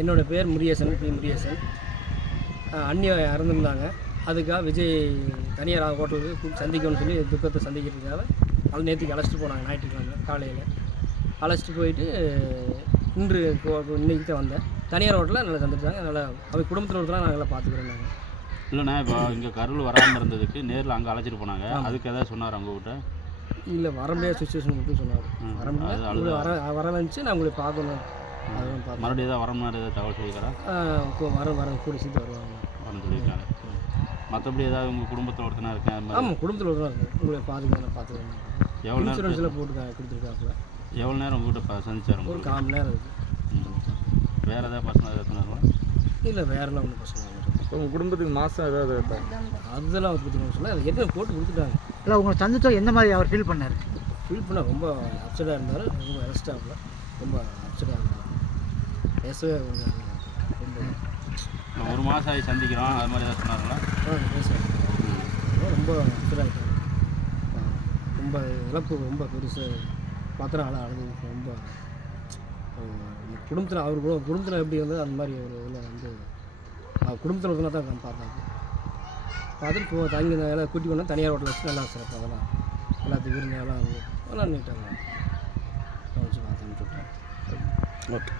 என்னோடய பேர் முருகேசன் பி. முருகேசன். அஹ் அண்ணியை இறந்துருந்தாங்க அதுக்காக விஜய் தனியார் ஹோட்டலுக்கு சந்திக்கணும்னு சொல்லி துக்கத்தை சந்திக்கிறதுக்காக அது நேற்றுக்கு அழைச்சிட்டு போனாங்க ஞாயிற்றுக்கிழமை காலையில். அழைச்சிட்டு போயிட்டு இன்று இன்னைக்கு தான் வந்தேன். தனியார் ஹோட்டலில் நல்லா சந்திச்சாங்க நல்லா அவங்க குடும்பத்தில் ஒருத்தலாம் நாங்கள் நல்லா பார்த்துக்கிறோம் நாங்கள் இல்லைண்ணா இப்போ இங்கே கருள் வராமல் இருந்ததுக்கு நேரில் அங்கே அழைச்சிட்டு போனாங்க. அதுக்கு ஏதாவது சொன்னார் உங்ககிட்ட? இல்லை வர முடியாத சுச்சுவேஷன் மட்டும் சொன்னார். வர முடியாது வர வர வந்துச்சு நான் உங்களை பார்க்கணும். மறுபடியும் ஏதாவது வர மாதிரி ஏதாவது தகவல் சொல்லியிருக்காரா? வர வர கூடி சீட்டு வருவாங்க. வரணும் சொல்லியிருக்காரு. மற்றபடி ஏதாவது உங்கள் குடும்பத்தில் ஒருத்தனா இருக்கேன் ஆமாம் குடும்பத்தில் ஒருத்தர் இருக்கு உங்களை பார்த்துக்கலாம் பார்த்துக்கிறேன் எவ்வளோ இன்சூரன்ஸில் போட்டுருக்காங்க கொடுத்துருக்காப்புல. எவ்வளோ நேரம் உங்ககிட்ட ப- சந்திச்சார் ஒரு கால் மணி நேரம் இருக்குது. வேறு ஏதாவது ஏதாவது சொன்னாங்களா இல்லை வேறெல்லாம் ஒன்றும் இப்போ உங்கள் குடும்பத்துக்கு மாதம் ஏதாவது? அதெல்லாம் அவர் கொடுத்துருக்கோம் சொல்ல அது ஏற்கனவே போட்டு கொடுத்துட்டாங்க. இல்லை உங்களை சந்திச்சா எந்த மாதிரி அவர் ஃபீல் பண்ணார்? ஃபீல் பண்ண ரொம்ப அப்செட்டாக இருந்தார். ரொம்ப ரெஸ்ட் ஆகல. ரொம்ப அப்செட்டாக இருந்தார். பேசவே ஒரு மாதம் ஆகி சந்திக்கிறோம். அது மாதிரி ஏதாவது சொன்னாங்களா பேசுவார் ரொம்ப அப்செட்டாக இருக்கார் ரொம்ப இழப்பு ரொம்ப பெருசு. பாத்திரம் அழ அழுது ரொம்ப குடும்பத்தில் அவர் கூட குடும்பத்தில் எப்படி இருந்தது அந்த மாதிரி ஒரு இதில் வந்து குடும்பத்தில் ஒருத்தனை தான் பார்த்தாங்க. பார்த்துட்டு போ தங்கி எல்லாம் கூட்டி கொண்டு வந்து தனியார் ஹோட்டலில் வச்சு நல்லா சிறப்பாக அதெல்லாம் எல்லாத்துக்கும் விருந்து எல்லாம் அதெல்லாம் நீட்டாக கவனிச்சு பார்த்து விட்டேன் ஓகே.